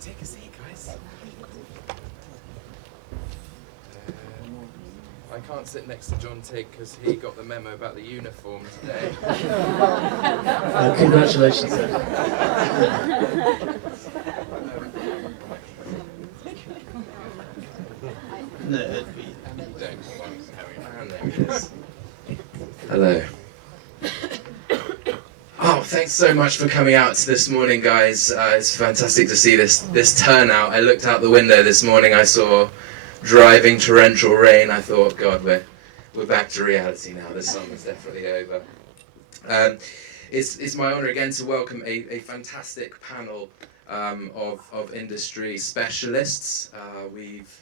Take a seat, guys. I can't sit next to John Tigg because he got the memo about the uniform today. Congratulations. And there he is. Hello. Oh, thanks so much for coming out this morning, guys. It's fantastic to see this turnout. I looked out the window this morning. I saw driving torrential rain. I thought, God, we're back to reality now. The summer's definitely over. It's my honour again to welcome a fantastic panel of industry specialists. We've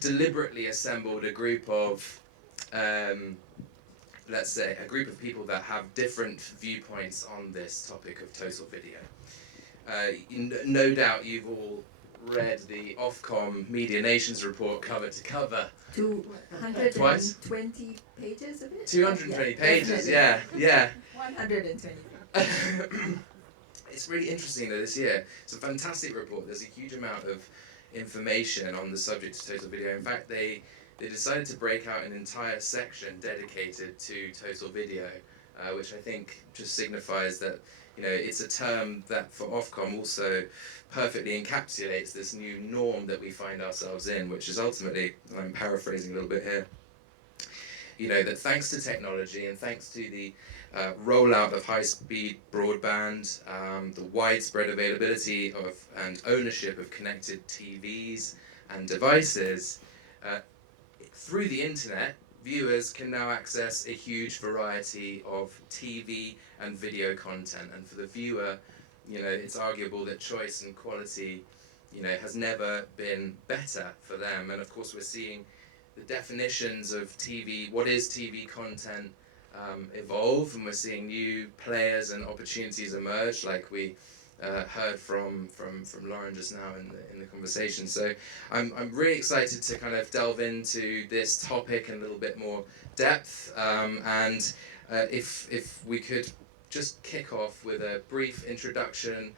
deliberately assembled a group of let's say, a group of people that have different viewpoints on this topic of total video. No doubt you've all read the Ofcom Media Nations report cover to cover. 220 pages of it? 220 pages, yeah. 120. It's really interesting though this year. It's a fantastic report. There's a huge amount of information on the subject of total video. In fact, they decided to break out an entire section dedicated to total video, which I think just signifies that it's a term that for Ofcom also perfectly encapsulates this new norm that we find ourselves in, which is ultimately, and I'm paraphrasing a little bit here, that thanks to technology and thanks to the rollout of high-speed broadband, the widespread availability of and ownership of connected TVs and devices, through the internet, viewers can now access a huge variety of TV and video content. And for the viewer, it's arguable that choice and quality, has never been better for them. And of course, we're seeing the definitions of TV, what is TV content, evolve, and we're seeing new players and opportunities emerge, like we heard from Lauren just now in the conversation. So I'm really excited to kind of delve into this topic in a little bit more depth, and if we could just kick off with a brief introduction,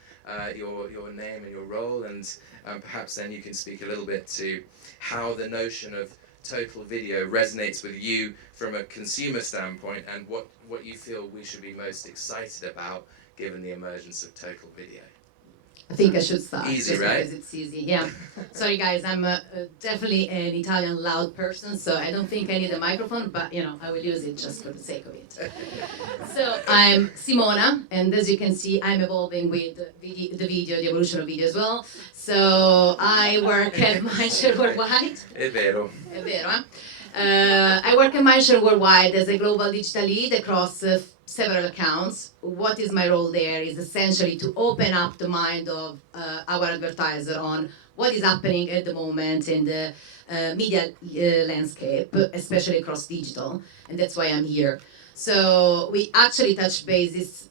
your name and your role, and perhaps then you can speak a little bit to how the notion of total video resonates with you from a consumer standpoint, and what you feel we should be most excited about given the emergence of total video. I think I should start. Easy, right? Because it's easy, yeah. Sorry guys, I'm definitely an Italian loud person, so I don't think I need a microphone, but I will use it just for the sake of it. So I'm Simona, and as you can see, I'm evolving with the evolution of video as well. So I work at Mindshare Worldwide. È vero. È vero, eh? I work at Mindshare Worldwide as a global digital lead across several accounts. What is my role there is essentially to open up the mind of our advertiser on what is happening at the moment in the media landscape, especially across digital, and that's why I'm here. So we actually touched base this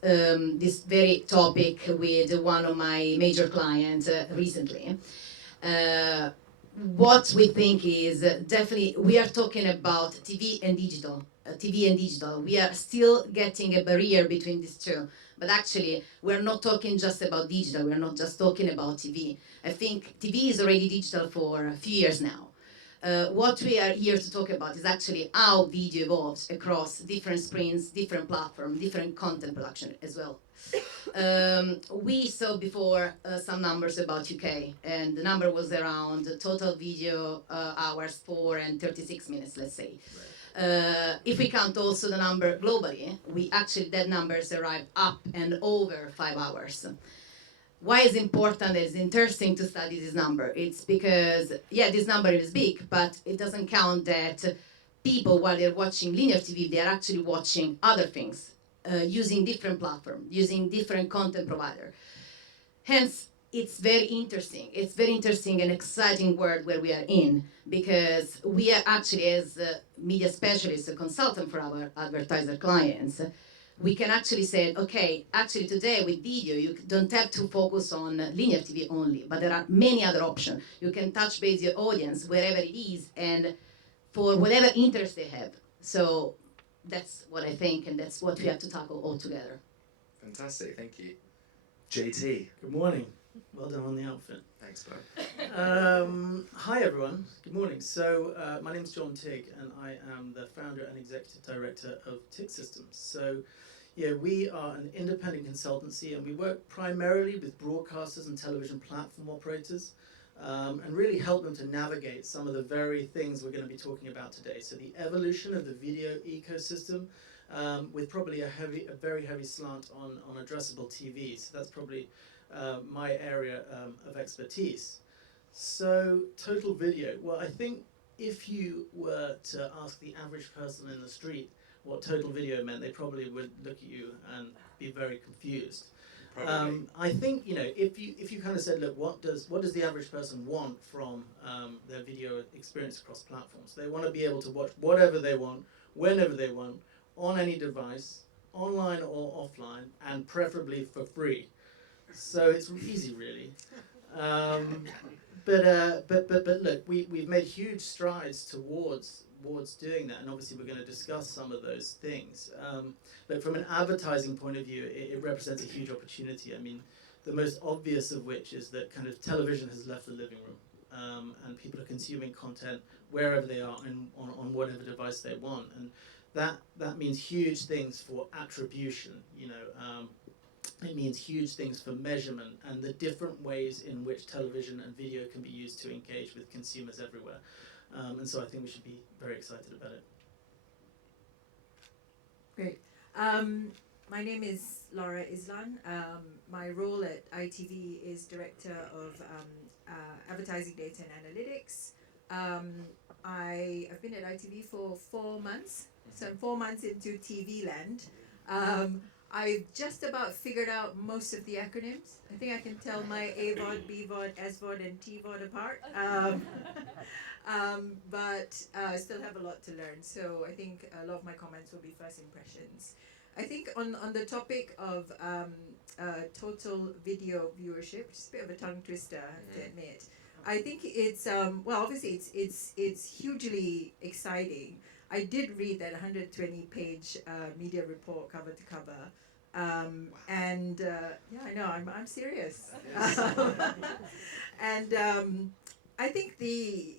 very topic with one of my major clients recently. What we think is definitely we are talking about TV and digital. We are still getting a barrier between these two. But actually, we're not talking just about digital. We're not just talking about TV. I think TV is already digital for a few years now. What we are here to talk about is actually how video evolves across different screens, different platforms, different content production as well. We saw before some numbers about UK, and the number was around total video hours 4 and 36 minutes, let's say. If we count also the number globally, that numbers arrive up and over 5 hours. Why is important? It's interesting to study this number. It's because, this number is big, but it doesn't count that people, while they're watching linear TV, they're actually watching other things, using different platforms, using different content provider. Hence, it's very interesting. It's very interesting and exciting world where we are in, because we are actually, as media specialists, a consultant for our advertiser clients, we can actually say, okay, actually today with video, you don't have to focus on linear TV only, but there are many other options. You can touch base your audience wherever it is and for whatever interest they have. So that's what I think, and that's what we have to tackle all together. Fantastic, thank you. JT. Good morning. Well done on the outfit. Thanks, Bob. Hi everyone, good morning. So my name is John Tigg and I am the founder and executive director of TIG Systems. So yeah, we are an independent consultancy and we work primarily with broadcasters and television platform operators and really help them to navigate some of the very things we're going to be talking about today. So the evolution of the video ecosystem with probably a very heavy slant on addressable TV. So that's probably my area of expertise. So total video. Well, I think if you were to ask the average person in the street what total video meant, they probably would look at you and be very confused. I think if you kind of said, look, what does the average person want from their video experience across platforms? They want to be able to watch whatever they want, whenever they want, on any device, online or offline, and preferably for free. So it's easy, really. But look, we've made huge strides towards doing that, and obviously we're going to discuss some of those things. But from an advertising point of view, it represents a huge opportunity. I mean, the most obvious of which is that kind of television has left the living room, and people are consuming content wherever they are and on whatever device they want, and that means huge things for attribution. It means huge things for measurement and the different ways in which television and video can be used to engage with consumers everywhere. And so I think we should be very excited about it. Great. My name is Laura Islan. My role at ITV is Director of Advertising Data and Analytics. I've been at ITV for 4 months, so I'm 4 months into TV land. I've just about figured out most of the acronyms. I think I can tell my AVOD, BVOD, SVOD, and TVOD apart. But I still have a lot to learn. So I think a lot of my comments will be first impressions. I think on the topic of total video viewership, which is a bit of a tongue twister, I have to admit. I think it's obviously it's hugely exciting. I did read that 120-page media report cover to cover, and yeah, I know I'm serious. And I think the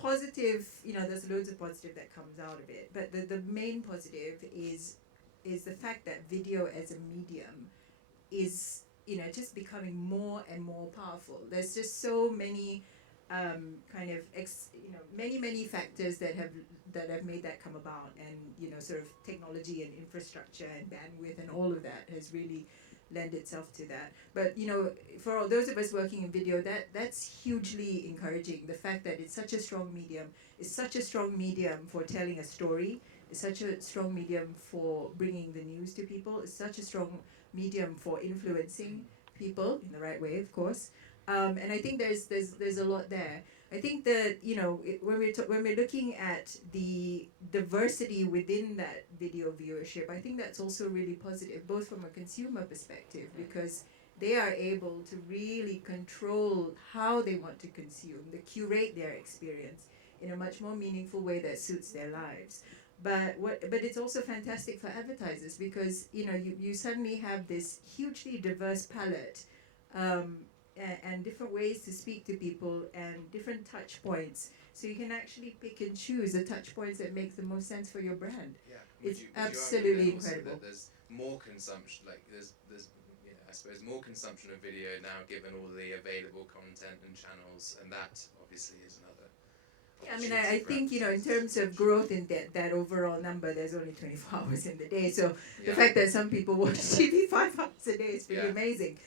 positive, there's loads of positive that comes out of it, but the main positive is the fact that video as a medium is just becoming more and more powerful. There's just so many many factors that have made that come about, and sort of technology and infrastructure and bandwidth and all of that has really lend itself to that. But for all those of us working in video, that's hugely encouraging. The fact that it's such a strong medium, it's such a strong medium for telling a story, it's such a strong medium for bringing the news to people, it's such a strong medium for influencing people in the right way, of course. And I think there's a lot there. I think that when we're looking at the diversity within that video viewership, I think that's also really positive, both from a consumer perspective, because they are able to really control how they want to consume, they curate their experience in a much more meaningful way that suits their lives. But it's also fantastic for advertisers, because you suddenly have this hugely diverse palette. And different ways to speak to people and different touch points, so you can actually pick and choose the touch points that make the most sense for your brand. Yeah, it's absolutely incredible. That there's more consumption, there's I suppose more consumption of video now, given all the available content and channels, and that obviously is another. Yeah, I mean, I think in terms of growth in that overall number, there's only 24 hours in the day, so the fact that some people watch TV 5 hours a day is pretty amazing.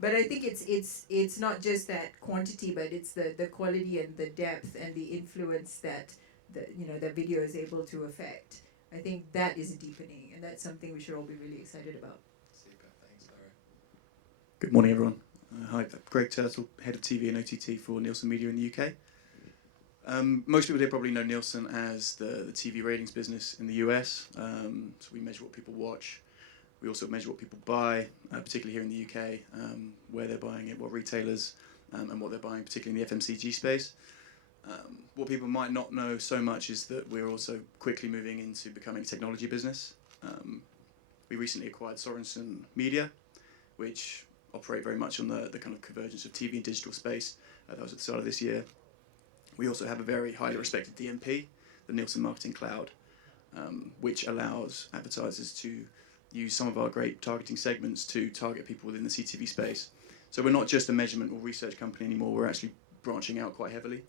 But I think it's not just that quantity, but it's the quality and the depth and the influence that the video is able to affect. I think that is deepening, and that's something we should all be really excited about. Super, thanks, Laura. Good morning, everyone. Hi, Greg Turtle, Head of TV and OTT for Nielsen Media in the UK. Most people here probably know Nielsen as the TV ratings business in the US. So we measure what people watch. We also measure what people buy, particularly here in the UK, where they're buying it, what retailers, and what they're buying, particularly in the FMCG space. What people might not know so much is that we're also quickly moving into becoming a technology business. We recently acquired Sorensen Media, which operate very much on the kind of convergence of TV and digital space. That was at the start of this year. We also have a very highly respected DMP, the Nielsen Marketing Cloud, which allows advertisers to use some of our great targeting segments to target people within the CTV space. So we're not just a measurement or research company anymore, we're actually branching out quite heavily.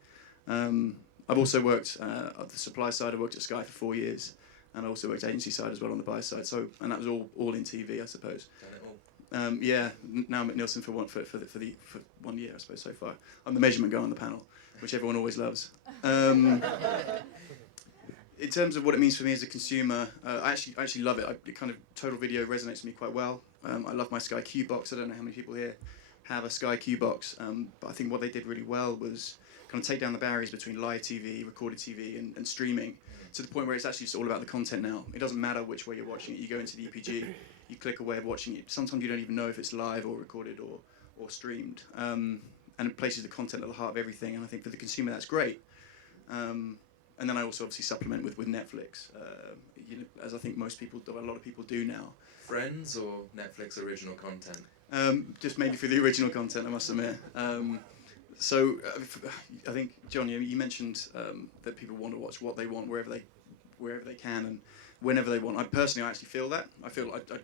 I've also worked at the supply side. I worked at Sky for 4 years, and I also worked agency side as well on the buy side. So, and that was all in TV, I suppose. Done it all. Yeah, now I'm at Nielsen for 1 year, I suppose, so far. I'm the measurement guy on the panel, which everyone always loves. In terms of what it means for me as a consumer, I actually love it. It kind of total video resonates with me quite well. I love my Sky Q box. I don't know how many people here have a Sky Q box, but I think what they did really well was kind of take down the barriers between live TV, recorded TV, and streaming, to the point where it's actually just all about the content now. It doesn't matter which way you're watching it. You go into the EPG, you click a way of watching it. Sometimes you don't even know if it's live or recorded or streamed. And it places the content at the heart of everything, and I think for the consumer that's great. And then I also obviously supplement with Netflix, as I think a lot of people do now. Friends or Netflix original content? Just mainly for the original content, I must admit. So I think, John, you mentioned that people want to watch what they want wherever they can and whenever they want. I actually feel that. I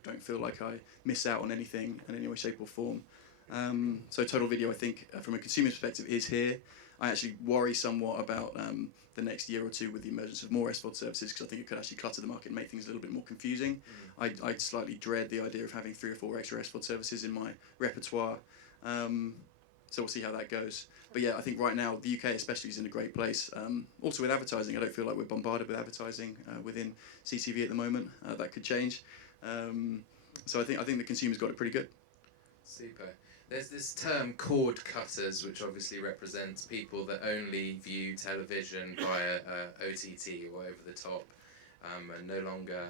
don't feel like I miss out on anything in any way, shape or form. So total video, I think, from a consumer perspective, is here. I actually worry somewhat about the next year or two with the emergence of more SVOD services, because I think it could actually clutter the market and make things a little bit more confusing. I slightly dread the idea of having 3 or 4 extra SVOD services in my repertoire. So we'll see how that goes. But yeah, I think right now the UK especially is in a great place. Also with advertising, I don't feel like we're bombarded with advertising within CTV at the moment. That could change. So I think the consumer's got it pretty good. Super. There's this term cord cutters, which obviously represents people that only view television via OTT or over the top, and no longer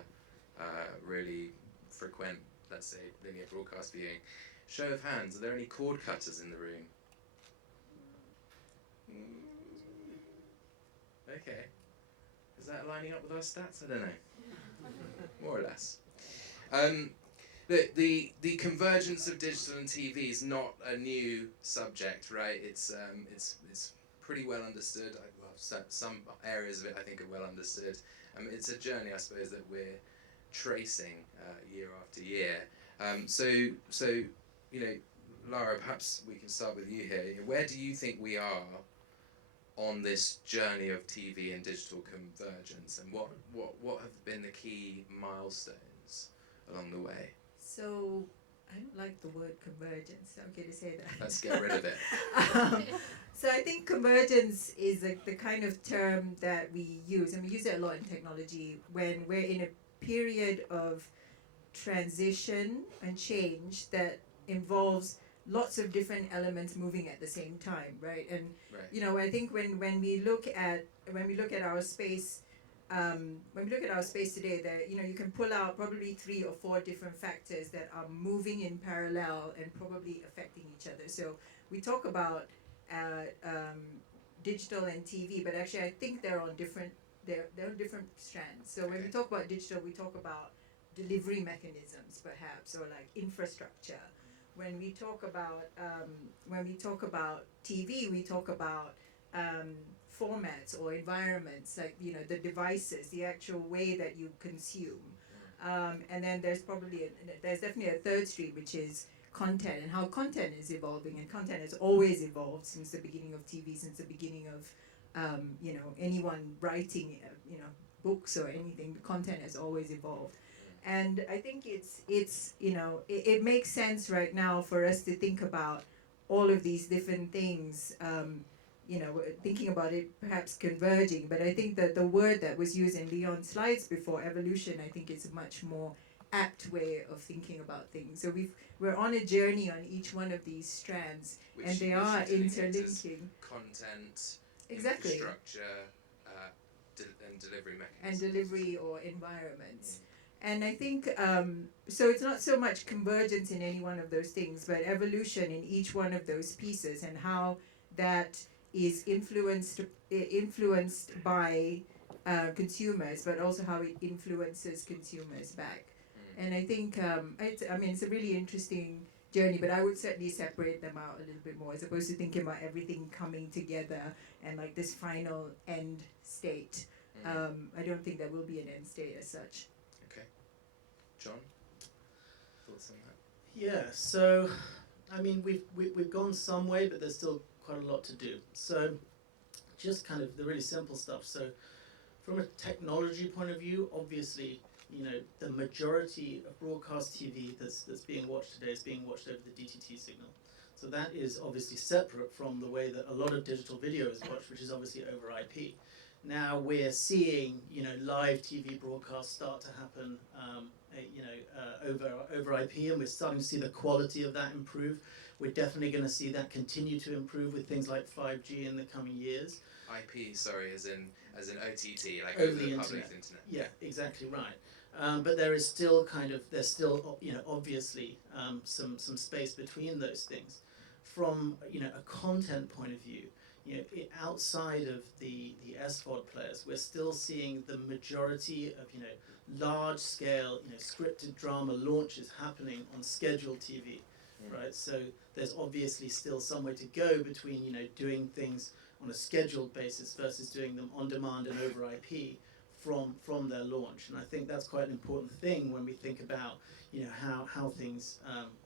really frequent, let's say, linear broadcast viewing. Show of hands, are there any cord cutters in the room? Okay. Is that lining up with our stats? I don't know. More or less. The convergence of digital and TV is not a new subject, right? It's pretty well understood. Some areas of it I think are well understood. It's a journey, I suppose, that we're tracing year after year. So Lara, perhaps we can start with you here. Where do you think we are on this journey of TV and digital convergence, and what have been the key milestones along the way? So I don't like the word convergence. I'm going to say that. Let's get rid of it. So I think convergence is the kind of term that we use, and we use it a lot in technology when we're in a period of transition and change that involves lots of different elements moving at the same time, right? And I think when we look at our space. When we look at our space today, you can pull out probably 3 or 4 different factors that are moving in parallel and probably affecting each other. So we talk about digital and TV, but actually I think they're on different strands. So when we talk about digital, we talk about delivery mechanisms, perhaps, or like infrastructure. When we talk about TV, we talk about formats or environments, like the devices, the actual way that you consume, and then there's definitely a third stream, which is content and how content is evolving. And content has always evolved since the beginning of TV, since the beginning of anyone writing books or anything. The content has always evolved, and I think it makes sense right now for us to think about all of these different things. Thinking about it perhaps converging, but I think that the word that was used in Leon's slides before, evolution, I think is a much more apt way of thinking about things. So we're on a journey on each one of these strands, and they are interlinking. Content, exactly. Infrastructure, and delivery mechanisms. And delivery or environments. And I think, so it's not so much convergence in any one of those things, but evolution in each one of those pieces, and how that is influenced by consumers, but also how it influences consumers back. And I think it's a really interesting journey, but I would certainly separate them out a little bit more as opposed to thinking about everything coming together and like this final end state. I don't think there will be an end state as such. Okay. John, thoughts on that? Yeah, so I mean we've gone some way, but there's still quite a lot to do. So just kind of the really simple stuff. So from a technology point of view, obviously, you know, the majority of broadcast TV that's being watched today is being watched over the DTT signal. So that is obviously separate from the way that a lot of digital video is watched, which is obviously over IP. Now we're seeing, you know, live TV broadcasts start to happen, over IP, and we're starting to see the quality of that improve. We're definitely going to see that continue to improve with things like 5G in the coming years. IP, sorry, as in OTT, like Over over the the public internet. internet. Yeah, exactly right. But there is still there's still, you know, obviously some space between those things. From, you know, a content point of view, you know, outside of the SVOD players, we're still seeing the majority of, you know, large scale, you know, scripted drama launches happening on scheduled TV, right? So there's obviously still some way to go between, you know, doing things on a scheduled basis versus doing them on demand and over IP from their launch. And I think that's quite an important thing when we think about, you know, how things,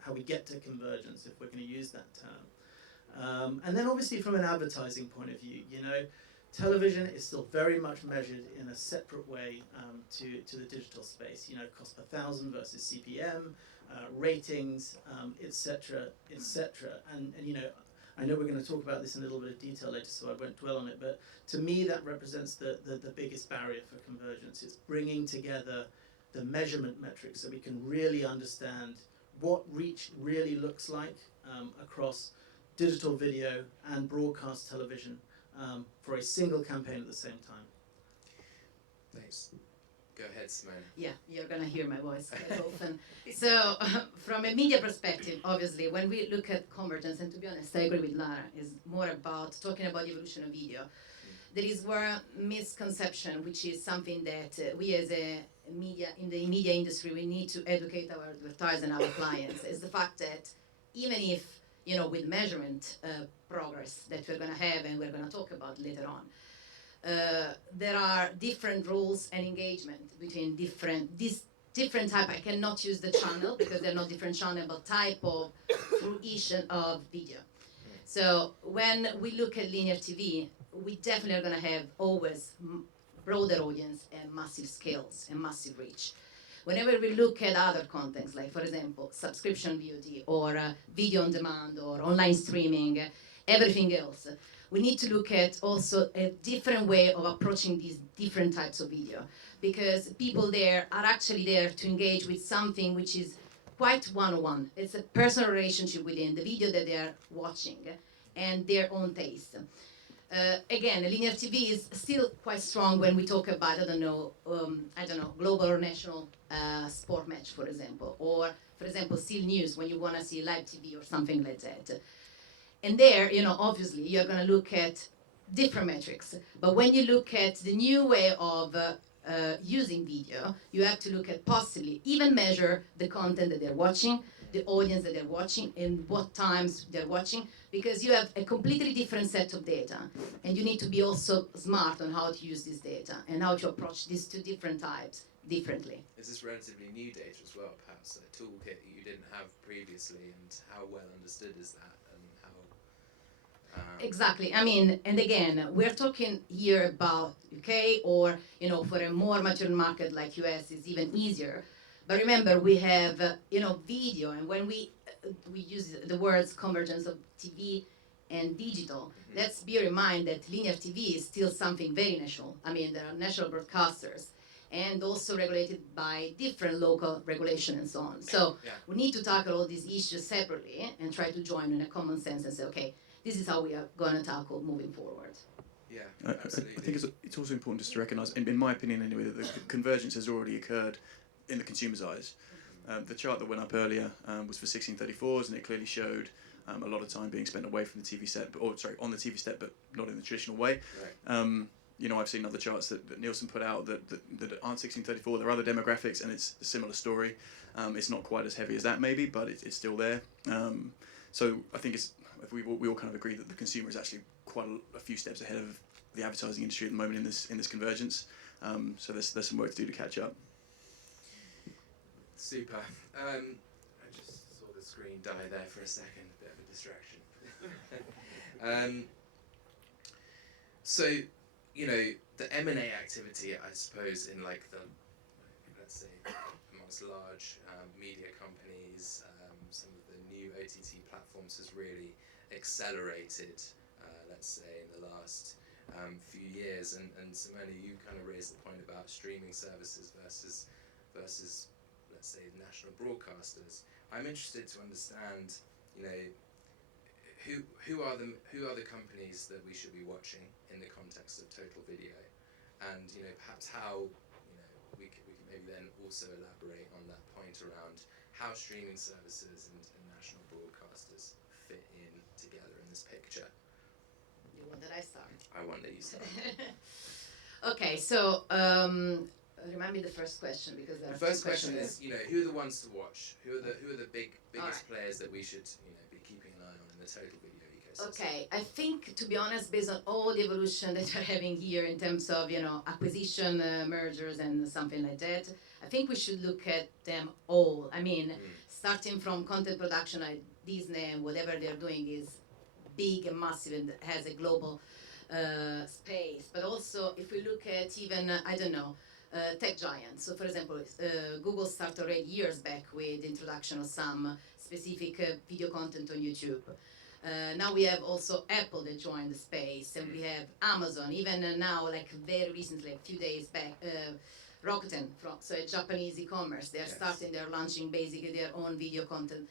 how we get to convergence, if we're going to use that term. And then obviously from an advertising point of view, you know, television is still very much measured in a separate way to the digital space. You know, cost per thousand versus CPM, ratings, etc., etc. And you know, I know we're going to talk about this in a little bit of detail later, so I won't dwell on it. But to me, that represents the biggest barrier for convergence. It's bringing together the measurement metrics so we can really understand what reach really looks like across digital video and broadcast television for a single campaign at the same time. Thanks. Go ahead, Simone. Yeah, you're gonna hear my voice quite often. So, from a media perspective, obviously, when we look at convergence, and to be honest, I agree with Lara, is more about talking about the evolution of video. There is one misconception, which is something that we as a media, in the media industry, we need to educate our advertisers and our clients, is the fact that even if, you know, with measurement progress that we're gonna have and we're gonna talk about later on, there are different rules and engagement between different type. I cannot use the channel because they're not different channel, but type of fruition of video. So when we look at linear TV, we definitely are going to have always broader audience and massive scales and massive reach. Whenever we look at other contents, like for example, subscription VOD or video on demand or online streaming, everything else, we need to look at also a different way of approaching these different types of video, because people there are actually there to engage with something which is quite one-on-one. It's a personal relationship within the video that they are watching and their own taste. Again, linear TV is still quite strong when we talk about, global or national sport match, for example, or, for example, still news when you want to see live TV or something like that. And there, you know, obviously, you're going to look at different metrics. But when you look at the new way of using video, you have to look at possibly even measure the content that they're watching, the audience that they're watching, and what times they're watching, because you have a completely different set of data. And you need to be also smart on how to use this data and how to approach these two different types differently. Is this relatively new data as well, perhaps a toolkit that you didn't have previously, and how well understood is that? Exactly. I mean, and again, we're talking here about UK, or, you know, for a more mature market like US, is even easier. But remember, we have, video, and when we use the words convergence of TV and digital, let's bear in mind that linear TV is still something very national. I mean, there are national broadcasters, and also regulated by different local regulation and so on. So we need to tackle all these issues separately and try to join in a common sense and say, okay, this is how we are going to tackle moving forward. Yeah, absolutely. I think it's also important just to recognise, in my opinion anyway, that the convergence has already occurred in the consumer's eyes. The chart that went up earlier was for 1634s, and it clearly showed a lot of time being spent away from the TV set, on the TV set, but not in the traditional way. Right. I've seen other charts that Nielsen put out that aren't 1634. There are other demographics, and it's a similar story. It's not quite as heavy as that, maybe, but it's still there. So I think we all kind of agree that the consumer is actually quite a few steps ahead of the advertising industry at the moment in this convergence. So there's some work to do to catch up. Super. I just saw the screen die there for a second. Bit of a distraction. So, the M&A activity, I suppose, in like the, let's say, amongst large media companies, some of the new OTT platforms has really accelerated, let's say, in the last few years. And Simone, you kind of raised the point about streaming services versus, let's say, national broadcasters. I'm interested to understand, who are the companies that we should be watching in the context of total video, and perhaps how we could maybe then also elaborate on that point around how streaming services and national broadcasters fit in together in this picture. You want that I start? I want that you start. Okay, so remind me the first question, because there are The first two question questions is, who are the ones to watch? Who are the biggest players that we should be keeping an eye on in the total video ecosystem? Okay, I think, to be honest, based on all the evolution that we're having here in terms of acquisition, mergers, and something like that, I think we should look at them all. I mean, starting from content production, like Disney and whatever they're doing is big and massive and has a global space. But also, if we look at even tech giants. So, for example, Google started already years back with the introduction of some specific video content on YouTube. Now we have also Apple that joined the space, and we have Amazon. Even now, like very recently, a few days back, Rakuten, so a Japanese e-commerce, they're launching basically their own video content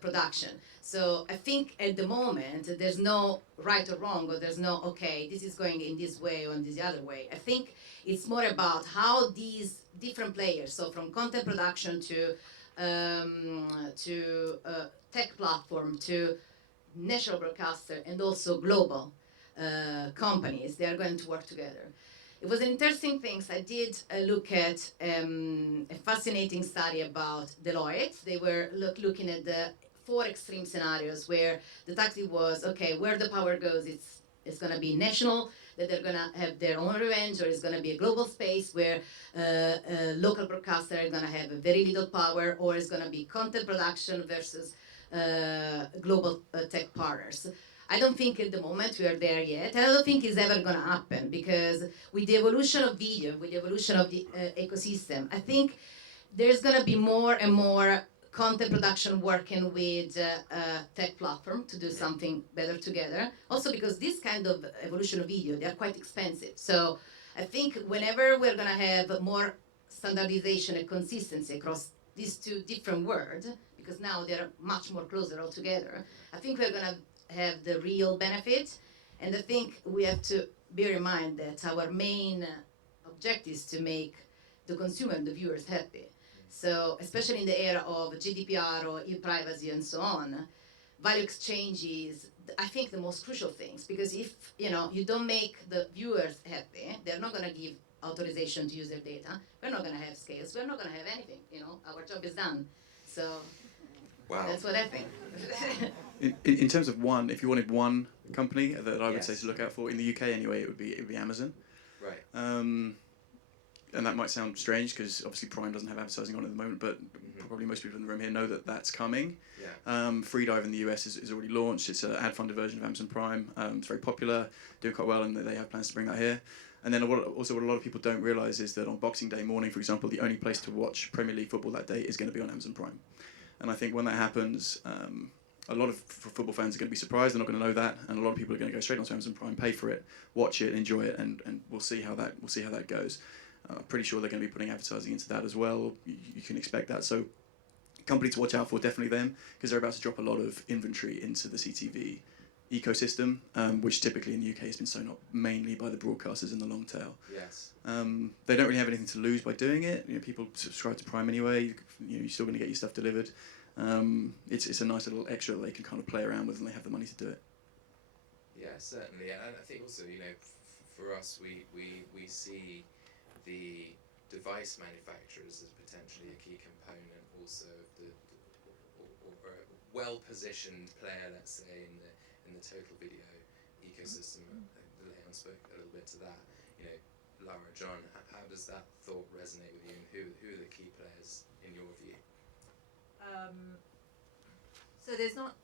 production. So I think at the moment there's no right or wrong, or there's no this is going in this way or in this other way. I think it's more about how these different players, so from content production to tech platform to national broadcaster and also global companies, they are going to work together. It was an interesting thing. I did look at a fascinating study about Deloitte. They were looking at the 4 extreme scenarios where the tactic was, where the power goes, it's going to be national, that they're going to have their own revenge, or it's going to be a global space where local broadcasters are going to have very little power, or it's going to be content production versus global tech partners. I don't think at the moment we are there yet. I don't think it's ever going to happen, because with the evolution of video, with the evolution of the ecosystem, I think there's going to be more and more content production working with tech platform to do something better together. Also because this kind of evolution of video, they're quite expensive. So I think whenever we're going to have more standardization and consistency across these two different worlds, because now they're much more closer all together, I think we're going to have the real benefit. And I think we have to bear in mind that our main objective is to make the consumer and the viewers happy. So especially in the era of GDPR or e-privacy and so on, value exchange is, I think, the most crucial things, because if you don't make the viewers happy, they're not going to give authorization to use their data. We're not going to have scales. We're not going to have anything. Our job is done. So that's what I think. In terms of if you wanted one company that I would say to look out for in the UK anyway, it would be Amazon. Right. And that might sound strange because obviously Prime doesn't have advertising on at the moment, but probably most people in the room here know that that's coming. Yeah. Freedive in the US is already launched. It's an ad-funded version of Amazon Prime. It's very popular, doing quite well, and they have plans to bring that here. And then what a lot of people don't realise is that on Boxing Day morning, for example, the only place to watch Premier League football that day is going to be on Amazon Prime. And I think when that happens, a lot of football fans are going to be surprised. They're not going to know that, and a lot of people are going to go straight onto Amazon Prime, pay for it, watch it, enjoy it, and we'll see how that goes. I'm pretty sure they're going to be putting advertising into that as well. You can expect that. So, company to watch out for, definitely them, because they're about to drop a lot of inventory into the CTV ecosystem, which typically in the UK has been sewn up mainly by the broadcasters in the long tail. Yes. They don't really have anything to lose by doing it. People subscribe to Prime anyway. You're still going to get your stuff delivered. It's a nice little extra that they can kind of play around with, and they have the money to do it. Yeah, certainly, and I think also, for us, we see the device manufacturers as potentially a key component also of or a well-positioned player, let's say, in the total video ecosystem. Leon spoke a little bit to that. You know, Lara, John, how does that thought resonate with you, and who are the key players in your view? So there's not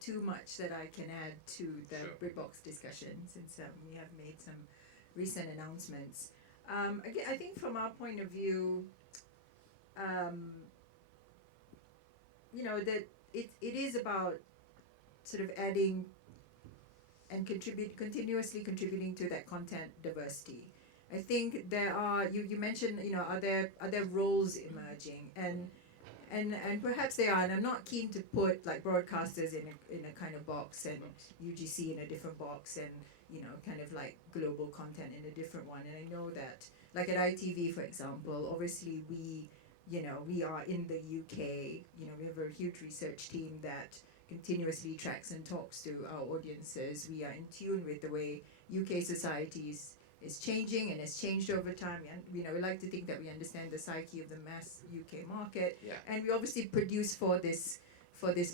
too much that I can add to the Sure. BritBox discussion, since we have made some recent announcements. Again, I think from our point of view, you know, that it is about sort of adding and continuously contributing to that content diversity. I think there are, you mentioned, you know, are there roles emerging, and perhaps they are, and I'm not keen to put like broadcasters in a kind of box, and UGC in a different box, and you know, kind of like global content in a different one. And I know that, like at ITV, for example, obviously we are in the UK. You know, we have a huge research team that continuously tracks and talks to our audiences. We are in tune with the way UK society is changing and has changed over time. And you know, we like to think that we understand the psyche of the mass UK market, Yeah. and we obviously produce for this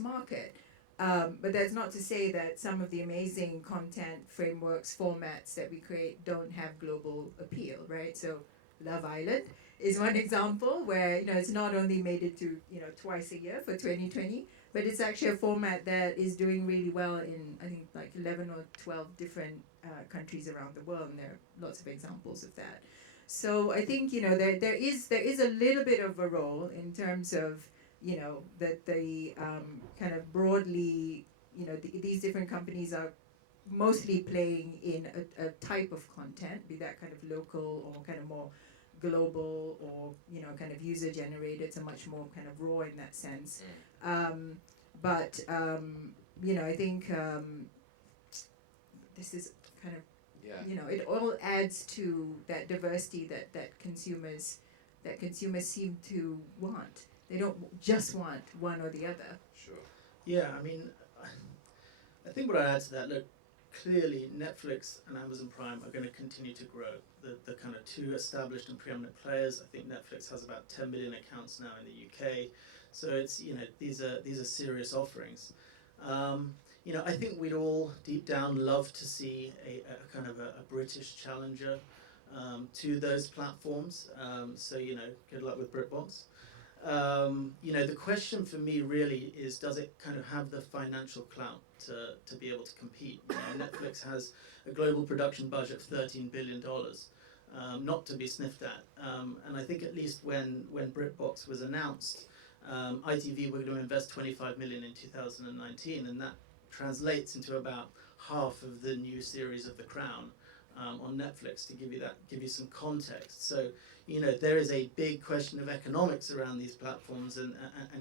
market. But that's not to say that some of the amazing content frameworks, formats that we create don't have global appeal, right? So Love Island is one example where, you know, it's not only made it to, you know, twice a year for 2020, but it's actually a format that is doing really well in, I think, like 11 or 12 different countries around the world, and there are lots of examples of that. So I think, you know, there is a little bit of a role in terms of, you know, that the kind of broadly, you know, these different companies are mostly playing in a type of content, be that kind of local or kind of more global, or, you know, kind of user generated. It's a much more kind of raw in that sense. But you know, I think this is kind of, you know, it all adds to that diversity that consumers seem to want. They don't just want one or the other. Sure. Yeah, I mean, I think what I'd add to that, look, clearly Netflix and Amazon Prime are going to continue to grow. The kind of two established and preeminent players. I think Netflix has about 10 million accounts now in the UK. So it's, you know, these are serious offerings. You know, I think we'd all deep down love to see a kind of a British challenger to those platforms. So, you know, good luck with BritBox. You know, the question for me really is, does it kind of have the financial clout to be able to compete? You know, Netflix has a global production budget of $13 billion, not to be sniffed at. And I think at least when BritBox was announced, ITV were going to invest 25 million in 2019, and that translates into about half of the new series of The Crown on Netflix, to give you some context. So, you know, there is a big question of economics around these platforms, and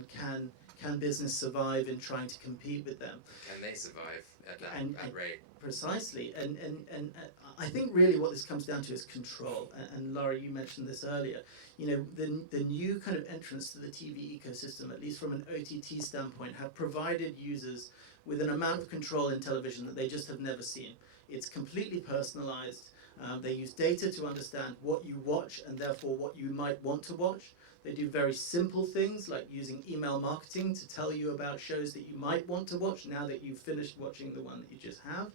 can business survive in trying to compete with them? Can they survive at that rate? Precisely, and I think really what this comes down to is control. And Laura, you mentioned this earlier. You know, the new kind of entrants to the TV ecosystem, at least from an OTT standpoint, have provided users with an amount of control in television that they just have never seen. It's completely personalized. They use data to understand what you watch and therefore what you might want to watch. They do very simple things like using email marketing to tell you about shows that you might want to watch now that you've finished watching the one that you just have.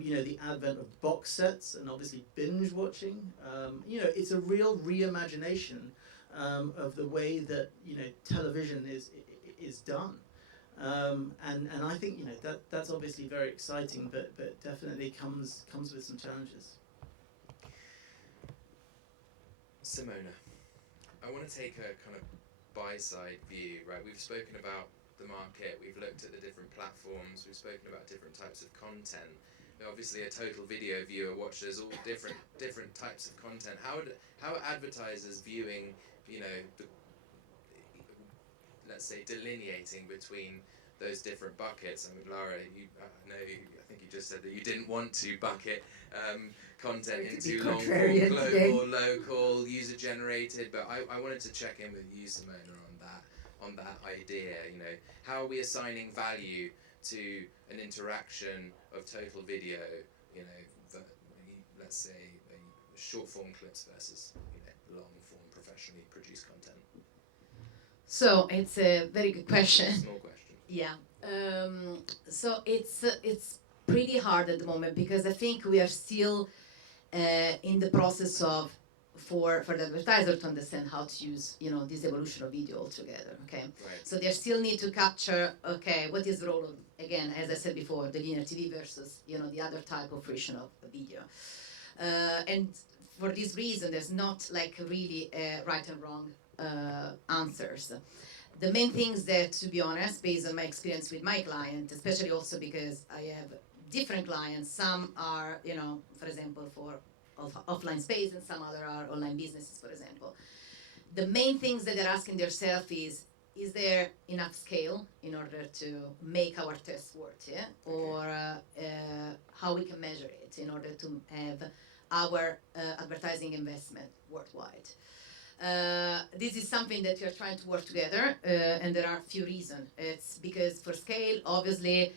You know, the advent of box sets and obviously binge watching. You know, it's a real reimagination of the way that, you know, television is done. And I think, you know, that's obviously very exciting, but definitely comes with some challenges. Simona, I want to take a kind of buy-side view, right? We've spoken about the market, we've looked at the different platforms, we've spoken about different types of content. Now, obviously, a total video viewer watches all different types of content. How are advertisers viewing, you know, let's say, delineating between those different buckets? I mean, Lara, I think you just said that you didn't want to bucket content into long form, global, local, user generated, but I wanted to check in with you, Simona, on that idea. You know, how are we assigning value to an interaction of total video? You know, let's say, short form clips versus long form professionally produced content? So it's a very good question. Small question. Yeah. So it's pretty hard at the moment because I think we are still in the process of for the advertiser to understand how to use this evolution of video altogether. Okay. Right. So they still need to capture what is the role of, again, as I said before, the linear TV versus the other type of version of video, and for this reason there's not like really right and wrong answers. The main things that, to be honest, based on my experience with my client, especially also because I have different clients, some are, for example, for offline space and some other are online businesses, for example. The main things that they're asking themselves is there enough scale in order to make our test work, yeah? Or how we can measure it in order to have our advertising investment worthwhile. This is something that we are trying to work together, and there are a few reasons. It's because for scale, obviously,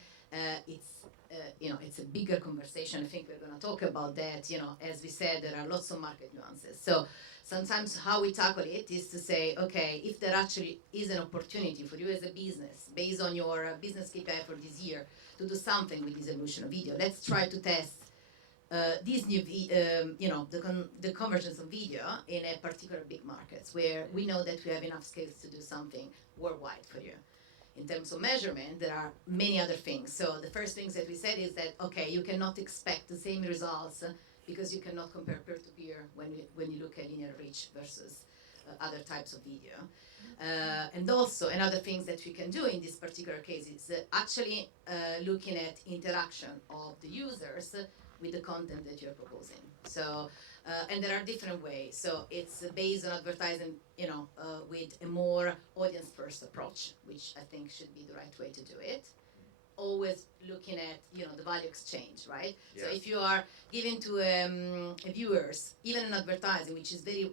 it's a bigger conversation. I think we're going to talk about that. As we said, there are lots of market nuances. So sometimes how we tackle it is to say, okay, if there actually is an opportunity for you as a business, based on your business KPI for this year, to do something with this evolution of video, let's try to test these new, the convergence of video in a particular big markets where we know that we have enough scales to do something worldwide for you. In terms of measurement, there are many other things. So the first things that we said is that, okay, you cannot expect the same results because you cannot compare peer-to-peer when you look at linear reach versus other types of video. And also another things that we can do in this particular case is actually looking at interaction of the users with the content that you're proposing. So, and there are different ways. So it's based on advertising, with a more audience-first approach, which I think should be the right way to do it. Always looking at, the value exchange, right? Yeah. So if you are giving to viewers, even an advertising, which is very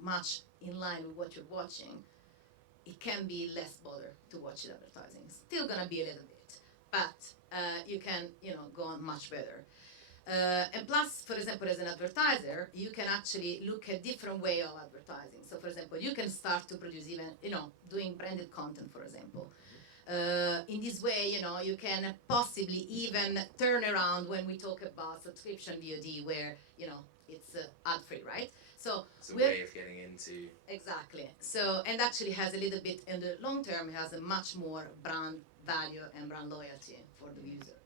much in line with what you're watching, it can be less bother to watch the advertising. It's still gonna be a little bit, but you can, go on much better. And plus, for example, as an advertiser, you can actually look at different way of advertising. So, for example, you can start to produce even, doing branded content, for example. In this way, you can possibly even turn around when we talk about subscription VOD, where, it's ad-free, right? So it's a way of getting into... Exactly. So, and actually has a little bit, in the long term, has a much more brand value and brand loyalty for the user,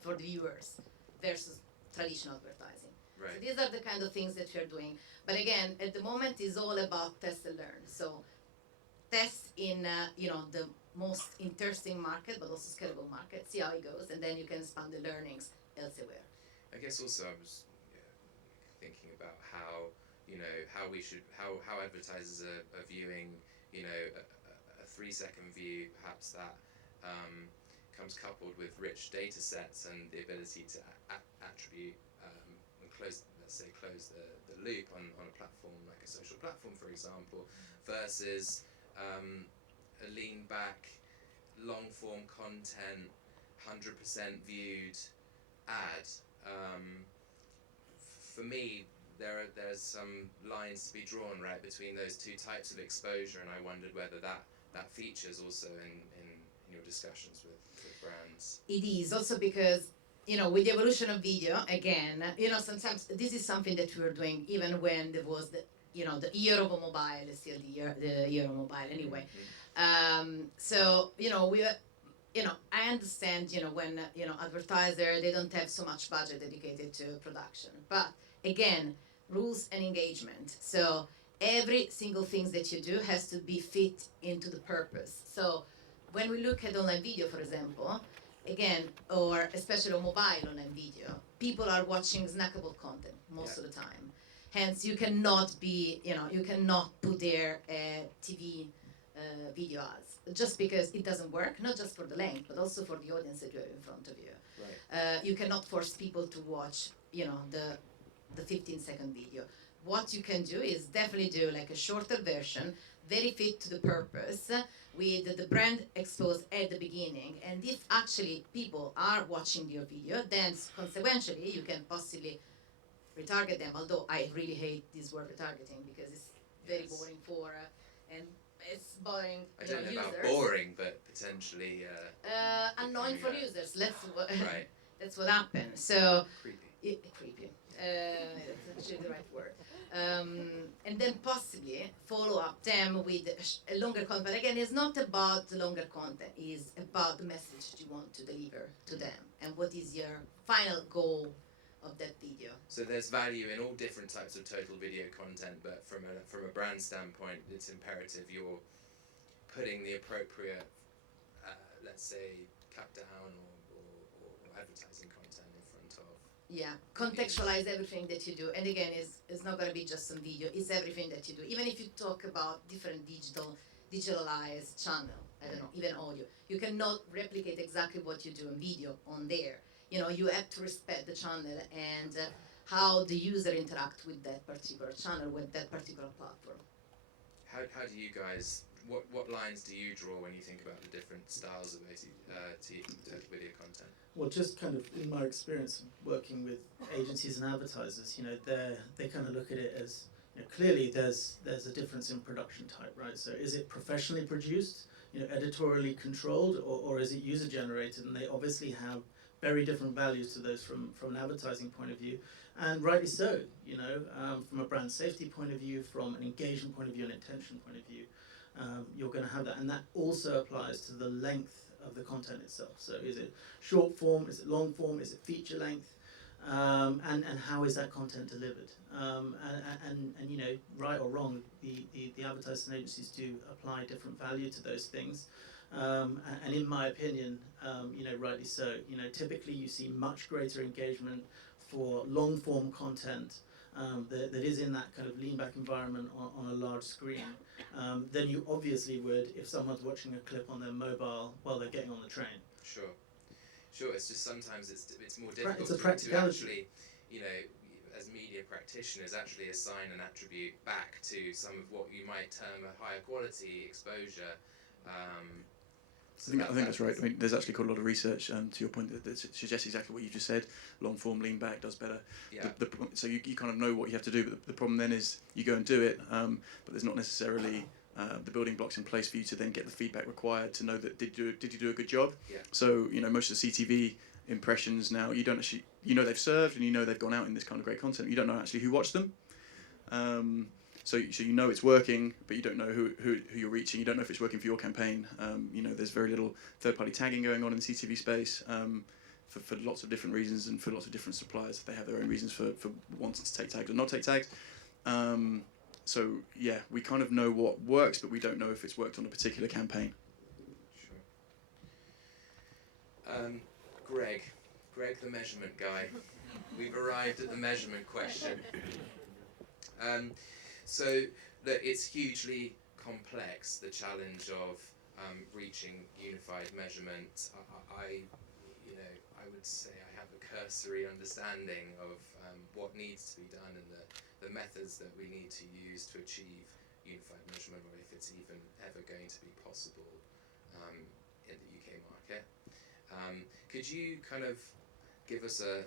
for the viewers, versus traditional advertising. Right. So these are the kind of things that we are doing. But again, at the moment, it's all about test and learn. So test in, the most interesting market, but also scalable market, see how it goes, and then you can expand the learnings elsewhere. I guess also I was thinking about how, how advertisers are viewing, a 3-second view, perhaps that comes coupled with rich data sets and the ability to attribute and close the loop on a platform like a social platform, for example, versus a lean back, long form content, 100% viewed ad. For me, there's some lines to be drawn, right, between those two types of exposure, and I wondered whether that features also in your discussions with brands. It is also because, with the evolution of video, again, sometimes this is something that we were doing even when there was the year of a mobile, is still the year of mobile anyway. Mm-hmm. So, we are, I understand, when, advertiser, they don't have so much budget dedicated to production. But again, rules and engagement. So every single thing that you do has to be fit into the purpose. So when we look at online video, for example, again, or especially on mobile online video, people are watching snackable content most of the time. Hence, you cannot be, you cannot put there TV video ads, just because it doesn't work, not just for the length, but also for the audience that you have in front of you. Right. You cannot force people to watch, the 15-second video. What you can do is definitely do like a shorter version, very fit to the purpose, with the brand exposed at the beginning. And if actually people are watching your video, then consequentially you can possibly retarget them, although I really hate this word retargeting because it's very Yes. boring for, and it's boring, I don't know about users. boring, but potentially Annoying for becoming users. That's what right. that's what happened. So Creepy. creepy. That's actually the right word. And then possibly follow up them with a longer content. But again, it's not about the longer content. It's about the message you want to deliver to them and what is your final goal of that video. So there's value in all different types of total video content, but from a brand standpoint, it's imperative you're putting the appropriate, let's say, cut down or advertising content in front of. Yeah, contextualize everything that you do. And again, it's not going to be just some video, it's everything that you do. Even if you talk about different digitalized channel, I don't know, even audio, you cannot replicate exactly what you do in video on there. You have to respect the channel and how the user interact with that particular channel, with that particular platform. How do you guys, what lines do you draw when you think about the different styles of total video content? Well, just kind of in my experience working with agencies and advertisers, they kind of look at it as, clearly there's a difference in production type, right? So is it professionally produced, editorially controlled, or is it user generated? And they obviously have very different values to those from an advertising point of view, and rightly so. From a brand safety point of view, from an engagement point of view, an intention point of view, you're going to have that, and that also applies to the length of the content itself. So is it short form, is it long form, is it feature length, and how is that content delivered? And right or wrong, the advertising agencies do apply different value to those things. And in my opinion, rightly so. Typically you see much greater engagement for long form content that is in that kind of lean back environment on a large screen than you obviously would if someone's watching a clip on their mobile while they're getting on the train. Sure. It's just sometimes it's more difficult It's a to practicality. actually, as media practitioners, actually assign an attribute back to some of what you might term a higher quality exposure. I think that's right. I mean, there's actually quite a lot of research to your point that suggests exactly what you just said. Long form, lean back does better. Yeah. So you kind of know what you have to do, but the problem then is you go and do it, but there's not necessarily the building blocks in place for you to then get the feedback required to know that did you do a good job. Yeah. So most of the CTV impressions now, you don't actually, they've served and they've gone out in this kind of great content. You don't know actually who watched them. So it's working, but you don't know who you're reaching. You don't know if it's working for your campaign. There's very little third-party tagging going on in the CTV space for lots of different reasons and for lots of different suppliers. They have their own reasons for wanting to take tags or not take tags. So yeah, we kind of know what works, but we don't know if it's worked on a particular campaign. Sure. Greg, the measurement guy. We've arrived at the measurement question. So look, it's hugely complex, the challenge of reaching unified measurement. I would say I have a cursory understanding of what needs to be done and the methods that we need to use to achieve unified measurement, or if it's even ever going to be possible in the UK market. Could you kind of give us a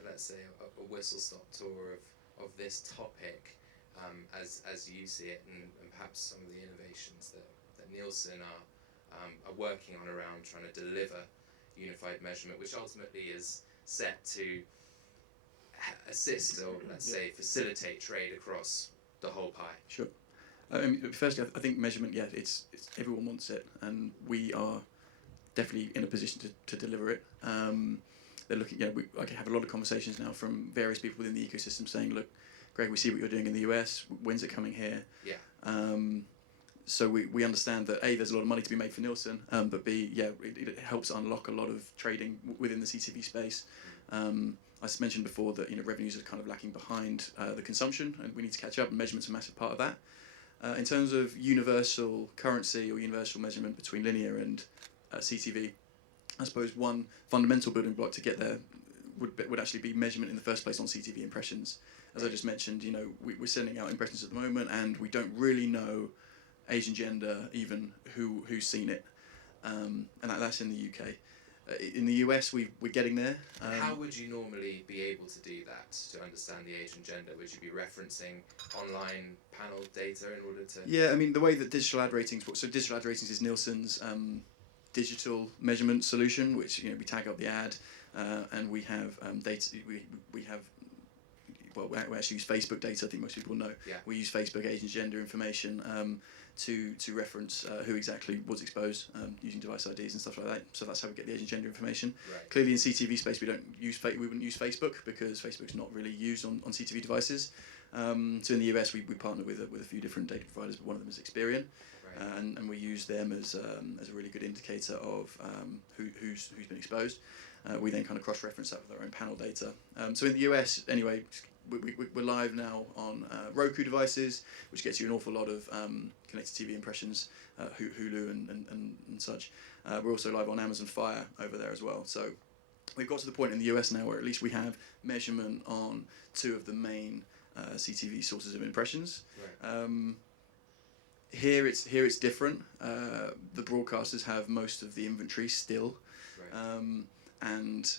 whistle-stop tour of this topic as you see it, and perhaps some of the innovations that Nielsen are working on around trying to deliver unified measurement, which ultimately is set to assist or let's say facilitate trade across the whole pie. Sure. Firstly, I think measurement, it's everyone wants it, and we are definitely in a position to deliver it. They're looking, I have a lot of conversations now from various people within the ecosystem saying, look, Greg, we see what you're doing in the US, when's it coming here? Yeah. So we understand that A, there's a lot of money to be made for Nielsen, but B, it helps unlock a lot of trading within the CTV space. I mentioned before that revenues are kind of lacking behind the consumption, and we need to catch up, and measurement's a massive part of that. In terms of universal currency or universal measurement between linear and CTV, I suppose one fundamental building block to get there would actually be measurement in the first place on CTV impressions. As I just mentioned, we're sending out impressions at the moment, and we don't really know age and gender, even who's seen it, and that's in the UK. In the US, we're getting there. How would you normally be able to do that, to understand the age and gender? Would you be referencing online panel data in order to... Yeah, I mean, the way that digital ad ratings, so digital ad ratings is Nielsen's digital measurement solution, which, we tag up the ad, and we have data, we have, well, we actually use Facebook data, I think most people know. Yeah. We use Facebook age and gender information to reference who exactly was exposed using device IDs and stuff like that. So that's how we get the age and gender information. Right. Clearly in CTV space we wouldn't use Facebook because Facebook's not really used on CTV devices. So in the US we partner with a few different data providers, but one of them is Experian. Right. And we use them as a really good indicator of who's been exposed. We then kind of cross-reference that with our own panel data. So in the US, anyway, we're live now on Roku devices, which gets you an awful lot of connected TV impressions, Hulu and such. We're also live on Amazon Fire over there as well. So we've got to the point in the US now where at least we have measurement on 2 of the main CTV sources of impressions. Right. Here it's different. The broadcasters have most of the inventory still, Right. and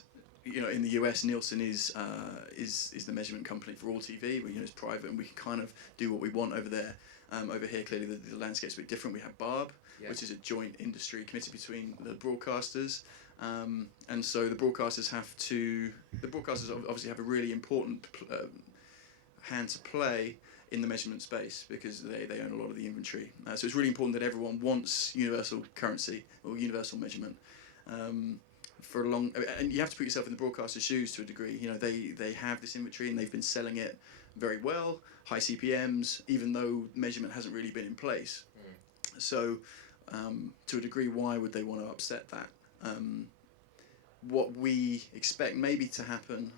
in the US, Nielsen is the measurement company for all TV. It's private, and we can kind of do what we want over there. Over here, clearly the landscape's a bit different. We have BARB, Yeah. which is a joint industry committee between the broadcasters, and so the broadcasters obviously have a really important hand to play in the measurement space because they own a lot of the inventory. So it's really important that everyone wants universal currency or universal measurement. For a long, and you have to put yourself in the broadcaster's shoes to a degree. They have this inventory and they've been selling it very well, high CPMs, even though measurement hasn't really been in place. So to a degree, why would they want to upset that? What we expect maybe to happen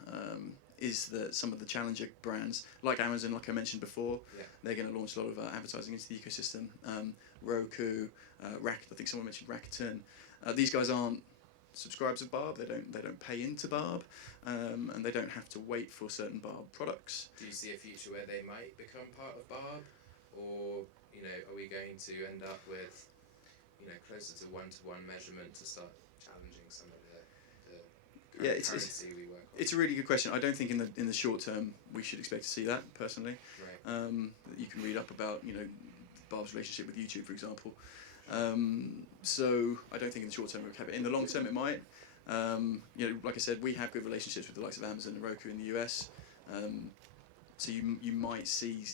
is that some of the challenger brands, like Amazon, like I mentioned before, Yeah. they're going to launch a lot of advertising into the ecosystem. Roku, I think someone mentioned Rakuten. These guys aren't subscribers of BARB. They don't pay into BARB, and they don't have to wait for certain BARB products. Do you see a future where they might become part of BARB, or are we going to end up with closer to one-to-one measurement to start challenging some of the currency we work on? It's a really good question. I don't think in the short term we should expect to see that personally. Right. You can read up about BARB's relationship with YouTube, for example. So I don't think in the short term we'll have it. In the long term, it might. Like I said, we have good relationships with the likes of Amazon and Roku in the US. So you might see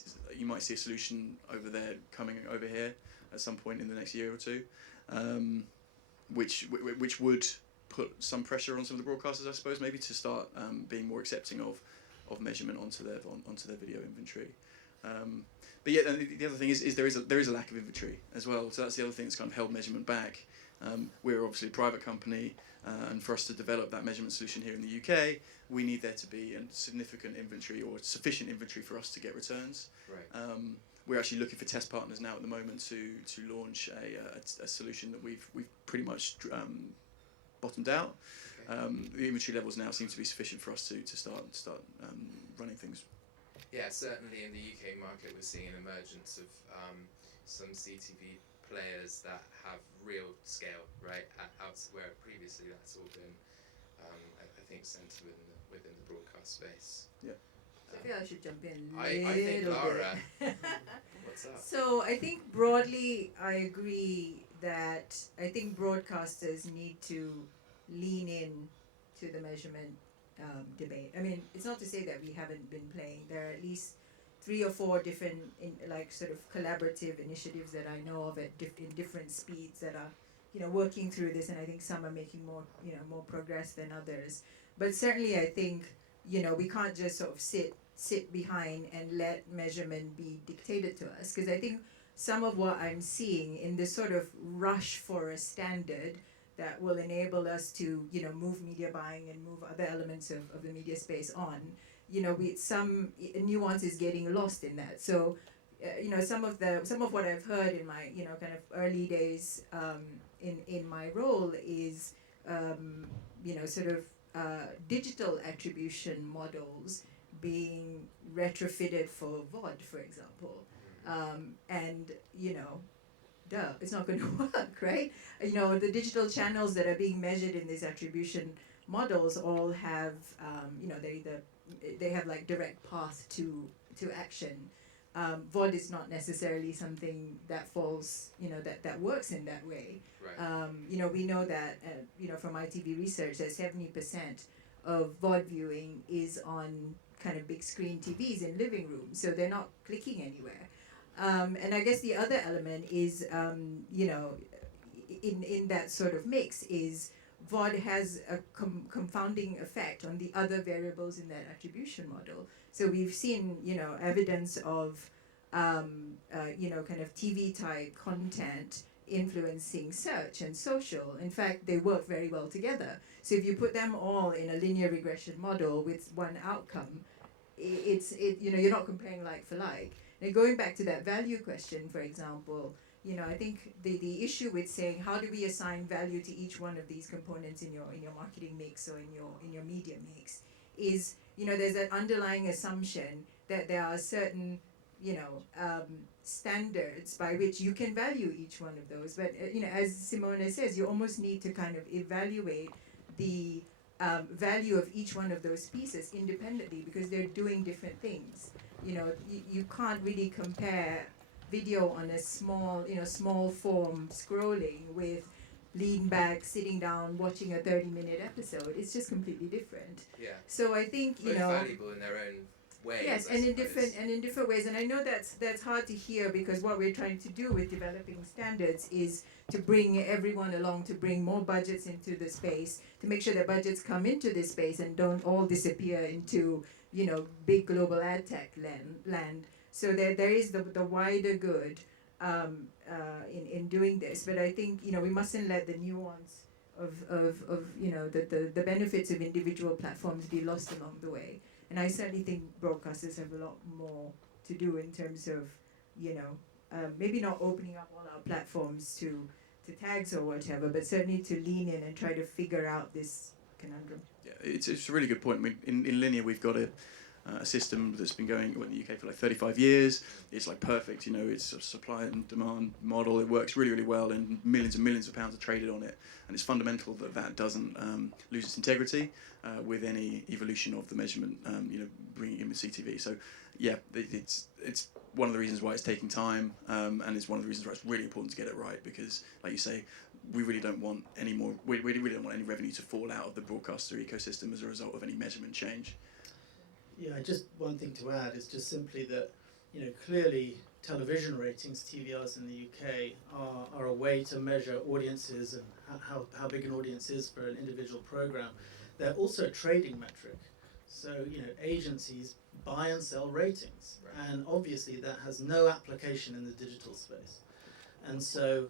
a solution over there coming over here at some point in the next year or two, which would put some pressure on some of the broadcasters, I suppose, maybe to start being more accepting of measurement onto their video inventory. But yeah, and the other thing is there is a lack of inventory as well. So that's the other thing that's kind of held measurement back. We're obviously a private company, and for us to develop that measurement solution here in the UK, we need there to be a significant inventory or sufficient inventory for us to get returns. Right. We're actually looking for test partners now at the moment to launch a solution that we've pretty much bottomed out. Okay. The inventory levels now seem to be sufficient for us to start running things. Yeah, certainly in the UK market, we're seeing an emergence of some CTV players that have real scale, right? Where previously that's all been, I think, centred within the broadcast space. So I feel I should jump in I think Lara. bit. What's up? So I think broadly I agree that I think broadcasters need to lean in to the measurement debate. I mean, it's not to say that we haven't been playing. There are at least 3 or 4 different sort of collaborative initiatives that I know of in different speeds that are working through this, and I think some are making more progress than others. But certainly I think we can't just sort of sit behind and let measurement be dictated to us, because I think some of what I'm seeing in this sort of rush for a standard that will enable us to move media buying and move other elements of the media space on, some nuance is getting lost in that. So some of what I've heard in my kind of early days in my role is sort of digital attribution models being retrofitted for VOD, for example, and duh, it's not going to work, right? You know, the digital channels that are being measured in these attribution models all have, you know, they have like direct path to action. VOD is not necessarily something that falls, you know, that works in that way. Right. You know, we know that, you know, from ITV research that 70% of VOD viewing is on kind of big screen TVs in living rooms, so they're not clicking anywhere. And I guess the other element is, you know, in that sort of mix is VOD has a confounding effect on the other variables in that attribution model. So we've seen, you know, evidence of, you know, kind of TV type content influencing search and social. In fact, they work very well together. So if you put them all in a linear regression model with one outcome, you know, you're not comparing like for like. And going back to that value question, for example, you know, I think the issue with saying how do we assign value to each one of these components in your marketing mix or in your media mix is, you know, there's an underlying assumption that there are certain, you know, standards by which you can value each one of those. But you know, as Simona says, you almost need to kind of evaluate the value of each one of those pieces independently because they're doing different things. You know, you can't really compare video on a small, you know, small form scrolling with lean back, sitting down, watching a 30-minute episode. It's just completely different. Yeah. So I think, you Both know, valuable in their own ways. yes, I and in suppose. different ways. And I know that's hard to hear because what we're trying to do with developing standards is to bring everyone along, to bring more budgets into the space, to make sure that budgets come into this space and don't all disappear into, you know, big global ad tech land. So there is the wider good in doing this. But I think, you know, we mustn't let the nuance of you know, the benefits of individual platforms be lost along the way. And I certainly think broadcasters have a lot more to do in terms of, you know, maybe not opening up all our platforms to tags or whatever, but certainly to lean in and try to figure out this conundrum. Yeah, it's a really good point. I mean, in linear, we've got a system that's been going in the UK for like 35 years. It's like perfect, you know, it's a supply and demand model. It works really, really well, and millions of pounds are traded on it. And it's fundamental that doesn't lose its integrity with any evolution of the measurement, you know, bringing in with CTV. So, yeah, it's one of the reasons why it's taking time, and it's one of the reasons why it's really important to get it right because, like you say, we really don't want any more. We really don't want any revenue to fall out of the broadcaster ecosystem as a result of any measurement change. Yeah, just one thing to add is just simply that, you know, clearly television ratings, TVRs in the UK, are a way to measure audiences and how big an audience is for an individual program. They're also a trading metric. So, you know, agencies buy and sell ratings. Right. And obviously that has no application in the digital space. And so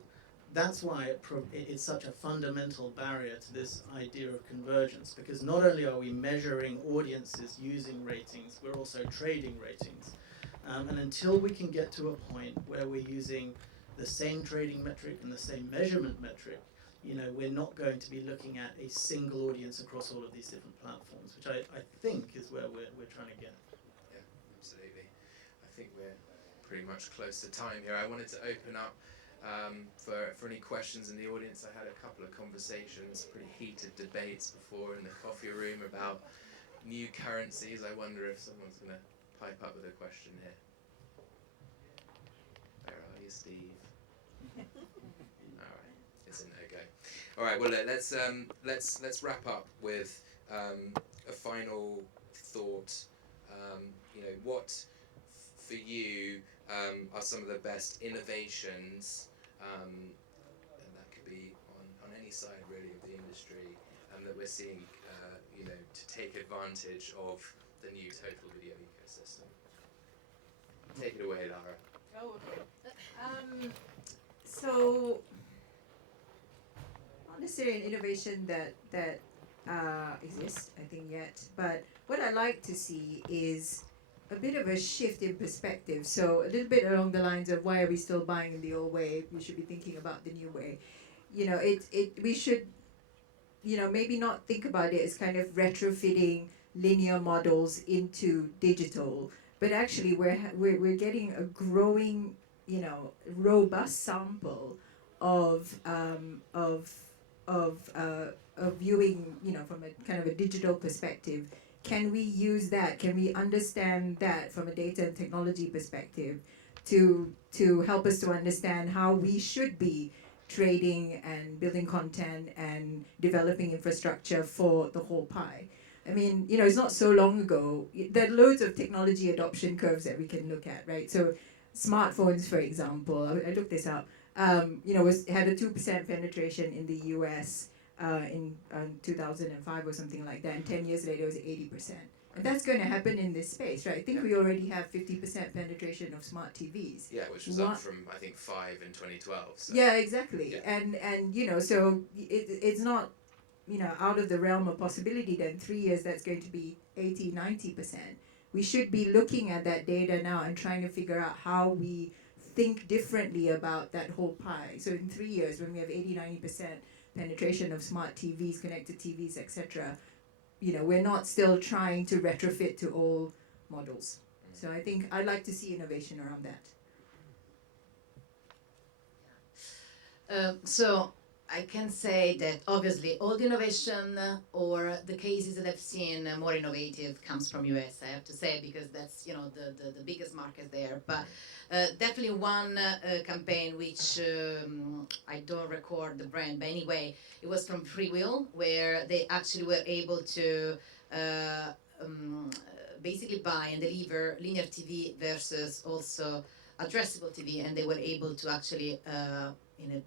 that's why it's such a fundamental barrier to this idea of convergence, because not only are we measuring audiences using ratings, we're also trading ratings. And until we can get to a point where we're using the same trading metric and the same measurement metric, you know, we're not going to be looking at a single audience across all of these different platforms, which I think is where we're trying to get. Yeah, absolutely. I think we're pretty much close to time here. I wanted to open up for any questions in the audience. I had a couple of conversations, pretty heated debates before in the coffee room about new currencies. I wonder if someone's going to pipe up with a question here. Where are you, Steve? All right, it's a no-go. All right, well let's wrap up with a final thought. You know, what for you are some of the best innovations, and that could be on any side really of the industry, that we're seeing, you know, to take advantage of the new total video ecosystem. Take it away, Lara. Oh, okay. So, not necessarily an innovation that exists, I think, yet. But what I like to see is a bit of a shift in perspective. So a little bit along the lines of why are we still buying in the old way? We should be thinking about the new way. You know, we should, you know, maybe not think about it as kind of retrofitting linear models into digital, but actually we're getting a growing, robust sample of viewing, from a kind of a digital perspective, can we use that? Can we understand that from a data and technology perspective to help us to understand how we should be trading and building content and developing infrastructure for the whole pie? I mean, it's not so long ago. There are loads of technology adoption curves that we can look at, right? So smartphones, for example, I looked this up, had a 2% penetration in the US in 2005 or something like that, and 10 years later it was 80%. And that's going to happen in this space, right? I think we already have 50% penetration of smart TVs. Yeah, which was up from, I think, 5 in 2012. So. Yeah, exactly. Yeah. And so it's not, out of the realm of possibility that in 3 years that's going to be 80, 90%. We should be looking at that data now and trying to figure out how we think differently about that whole pie. So in 3 years, when we have 80, 90% penetration of smart TVs, connected TVs, etc., we're not still trying to retrofit to old models. So I think I'd like to see innovation around that. So I can say that obviously all the innovation or the cases that I've seen more innovative comes from US, I have to say, because that's the biggest market there. But definitely one campaign which I don't record the brand, but anyway, it was from Freewheel, where they actually were able to basically buy and deliver linear TV versus also addressable TV, and they were able to actually in a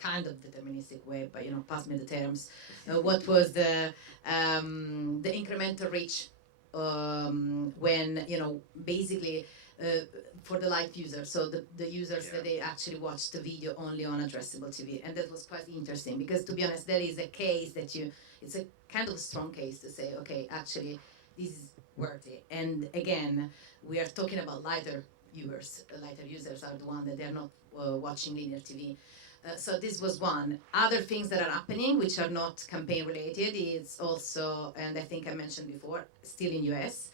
kind of deterministic way, but pass me the terms. What was the incremental reach when basically for the live users, so the users that they actually watch the video only on addressable TV, and that was quite interesting because, to be honest, that is a case that it's a kind of a strong case to say, okay, actually this is worthy. And again, we are talking about lighter viewers. Lighter users are the ones that they're not watching linear TV. So this was one. Other things that are happening, which are not campaign related, is also, and I think I mentioned before, still in US,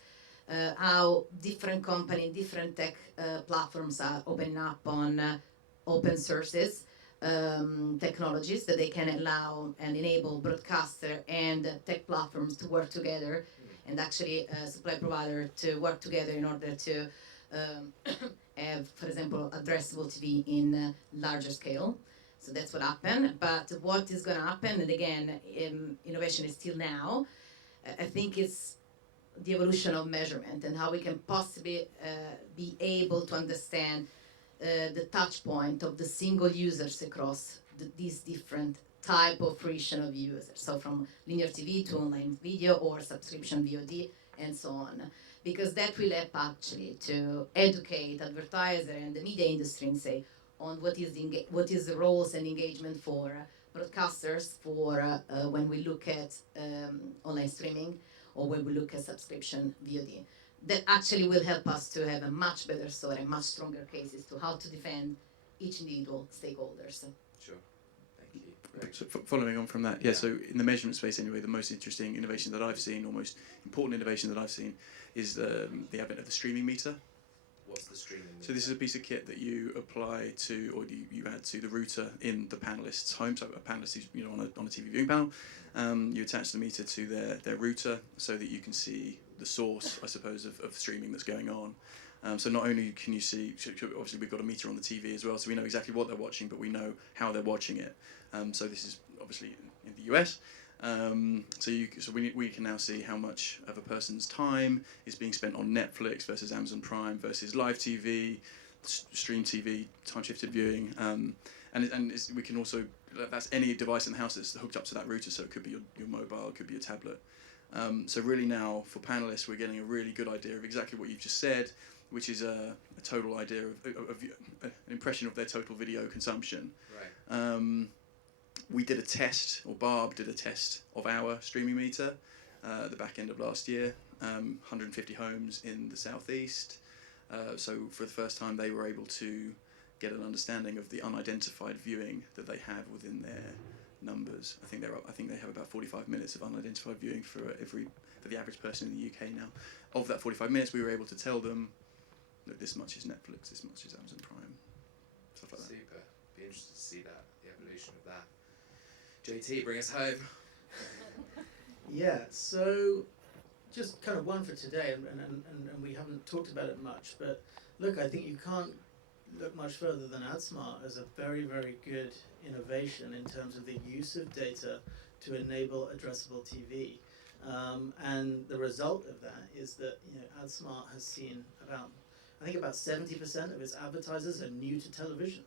how different companies, different tech platforms are opening up on open sources technologies that they can allow and enable broadcaster and tech platforms to work together, and actually supply provider to work together in order to have, for example, addressable TV in larger scale. So that's what happened. But what is going to happen, and again, innovation is still now, I think it's the evolution of measurement and how we can possibly be able to understand the touch point of the single users across these different type of fruition of users. So from linear TV to online video or subscription VOD and so on. Because that will help actually to educate advertiser and the media industry and say, on what is the roles and engagement for broadcasters for when we look at online streaming or when we look at subscription VOD. That actually will help us to have a much better story and much stronger cases to how to defend each individual stakeholders. Sure. Thank you. So following on from that, so in the measurement space anyway, the most interesting innovation that I've seen, or most important innovation that I've seen, is the advent of the streaming meter. What's the streaming meter? So this is a piece of kit that you apply to, or you add to the router in the panelist's home. So a panelist is on a TV viewing panel. You attach the meter to their router so that you can see the source, I suppose, of streaming that's going on. So not only can you see, obviously we've got a meter on the TV as well, so we know exactly what they're watching, but we know how they're watching it. So this is obviously in the US. So we can now see how much of a person's time is being spent on Netflix versus Amazon Prime versus live TV, stream TV, time-shifted viewing, and we can also, that's any device in the house that's hooked up to that router, so it could be your mobile, it could be your tablet. So really now, for panellists, we're getting a really good idea of exactly what you've just said, which is a total idea of an impression of their total video consumption. Right. We did a test, or Barb did a test of our streaming meter at the back end of last year, 150 homes in the southeast. So for the first time, they were able to get an understanding of the unidentified viewing that they have within their numbers. I think they have about 45 minutes of unidentified viewing for the average person in the UK now. Of that 45 minutes, we were able to tell them that this much is Netflix, this much is Amazon Prime. like that. Super. Be interested to see that, the evolution of that. JT, bring us home. Yeah, so just kind of one for today, and we haven't talked about it much, but look, I think you can't look much further than AdSmart as a very, very good innovation in terms of the use of data to enable addressable TV. And the result of that is that AdSmart has seen I think about 70% of its advertisers are new to television,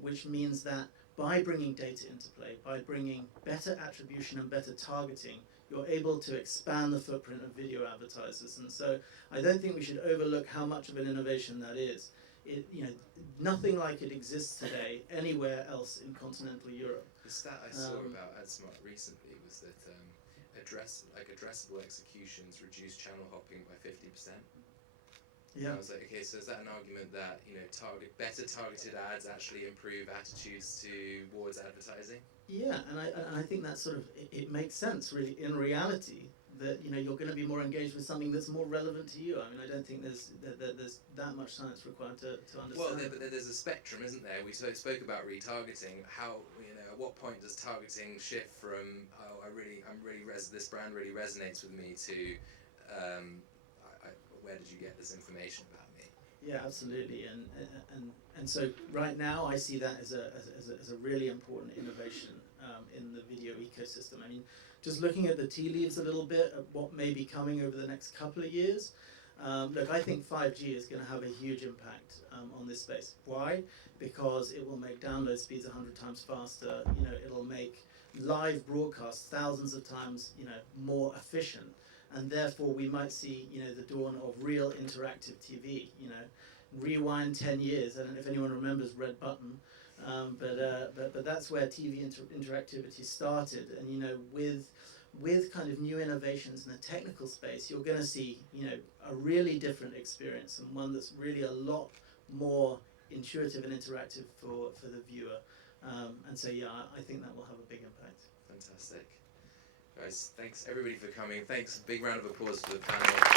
which means that by bringing data into play, by bringing better attribution and better targeting, you're able to expand the footprint of video advertisers. And so I don't think we should overlook how much of an innovation that is. Nothing like it exists today anywhere else in continental Europe. The stat I saw about AdSmart recently was that addressable executions reduce channel hopping by 50%. Yeah. I was like, okay, so is that an argument that better targeted ads actually improve attitudes towards advertising? Yeah, and I think that sort of it makes sense really in reality that you're going to be more engaged with something that's more relevant to you. I mean, I don't think there's that much science required to understand. Well, but there's a spectrum, isn't there? We spoke about retargeting. How at what point does targeting shift from this brand really resonates with me to where did you get this information about me? Yeah, absolutely, and so right now I see that as a really important innovation in the video ecosystem. I mean, just looking at the tea leaves a little bit of what may be coming over the next couple of years. Look, I think 5G is going to have a huge impact on this space. Why? Because it will make download speeds 100 times faster. It'll make live broadcasts thousands of times more efficient. And therefore, we might see, the dawn of real interactive TV. Rewind 10 years. I don't know if anyone remembers Red Button, but that's where TV interactivity started. And with kind of new innovations in the technical space, you're going to see, a really different experience and one that's really a lot more intuitive and interactive for the viewer. And so, yeah, I think that will have a big impact. Fantastic. Guys, thanks everybody for coming. Thanks, big round of applause for the panel.